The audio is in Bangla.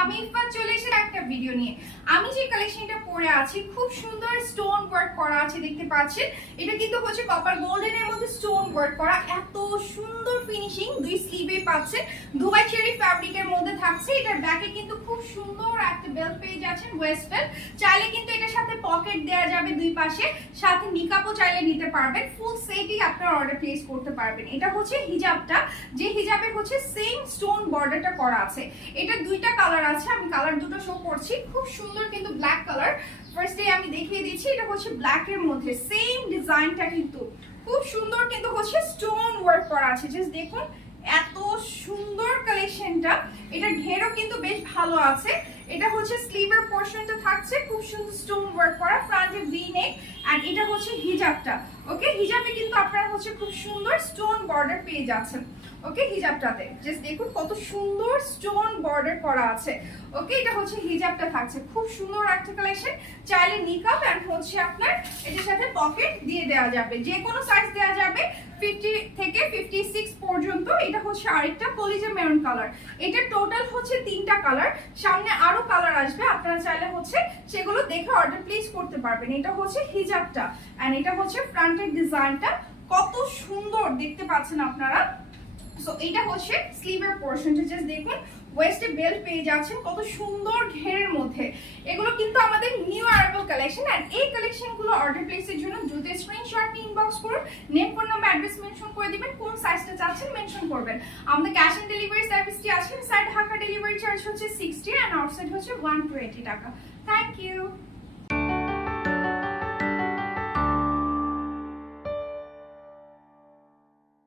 আমি ইফাত চলে এসে একটা ভিডিও নিয়ে। আমি যে কালেকশনটা পরে আছি খুব সুন্দর স্টোন ওয়ার্ক করা আছে, দেখতে পাচ্ছেন। এটা কিন্তু হচ্ছে কপার গোল্ডেনের মধ্যে স্টোন ওয়ার্ক করা, এত সুন্দর ফিনিশিং। দুই স্লিভে পাচ্ছেন, দুবাই চেরি ফ্যাব্রিকের মধ্যে থাকছে। এটার ব্যাকে কিন্তু খুব সুন্দর একটা বেল্ট পেয়ে যাচ্ছেন, ওয়েস্ট বেল্ট। চাইলে কিন্তু এটার সাথে পকেট দেওয়া যাবে দুই পাশে, সাথে নিকাপও চাইলে নিতে পারবেন। ফুল সেটই আপনার অর্ডার প্লেস করতে পারবেন। এটা হচ্ছে হিজাবটা, যে হিজাবে হচ্ছে সেম স্টোন বর্ডারটা করা আছে। এটা দুইটা কালার আছে, আমি কালার দুটো শো করছি। খুব সুন্দর কিন্তু ব্ল্যাক কালার। ফার্স্টে আমি দেখিয়ে দিচ্ছি, এটা হচ্ছে ব্ল্যাক এর মধ্যে সেম ডিজাইনটা, কিন্তু খুব সুন্দর কিন্তু হচ্ছে স্টোন ওয়ার্ক করা আছে। জাস্ট দেখুন এত সুন্দর কালেকশনটা। এটা ঘেরও কিন্তু বেশ ভালো আছে। এটা হচ্ছে স্লিভের পোরশনটা থাকছে খুব সুন্দর স্টোন ওয়ার্ক করা, ফ্রন্টে ভি নেক। এন্ড এটা হচ্ছে হিজাবটা। ওকে, হিজাবে কিন্তু আপনারা হচ্ছে খুব সুন্দর স্টোন বর্ডার পেয়ে যাচ্ছেন। ওকে, হিজাবটাতে জাস্ট দেখুন কত সুন্দর স্টোন বর্ডার করা আছে। ওকে, এটা হচ্ছে হিজাবটা থাকছে, খুব সুন্দর একটা কালেকশন। চাইলে নিকাব এন্ড হচ্ছে আপনার এটার সাথে পকেট দিয়ে দেওয়া যাবে, যে কোনো সাইজ দেওয়া যাবে 50 থেকে 56 পর্যন্ত। এটা হচ্ছে আরেকটা কলিজা মেরুন কালার। এটা টোটাল হচ্ছে তিনটা কালার, সামনে আরো কালার আসবে, আপনারা চাইলে হচ্ছে সেগুলো দেখে অর্ডার প্লেস করতে পারবেন। এটা হচ্ছে হিজাবটা এন্ড এটা হচ্ছে ফ্রন্টের ডিজাইনটা, কত সুন্দর দেখতে পাচ্ছেন আপনারা। সো এটা হচ্ছে স্লিভের পোরশনটা, জাস্ট দেখুন ওয়েস্টে বেল্ট পেয়ে যাচ্ছেন কত সুন্দর ঘেরের মধ্যে। এগুলো কিন্তু আমাদের নিউ অ্যারাইভাল কালেকশন। এন্ড এই কালেকশনগুলো অর্ডার প্লেসের জন্য দ্রুত স্ক্রিনশট নিয়ে ইনবক্স করুন, name, phone number, address mention করে দিবেন, কোন সাইজটা চাচ্ছেন মেনশন করবেন। আমাদের ক্যাশ অন ডেলিভারি সার্ভিসটি আছে। ইনসাইড ঢাকা ডেলিভারি চার্জ হচ্ছে 60 এন্ড আউটসাইড হচ্ছে 120 টাকা। Thank you.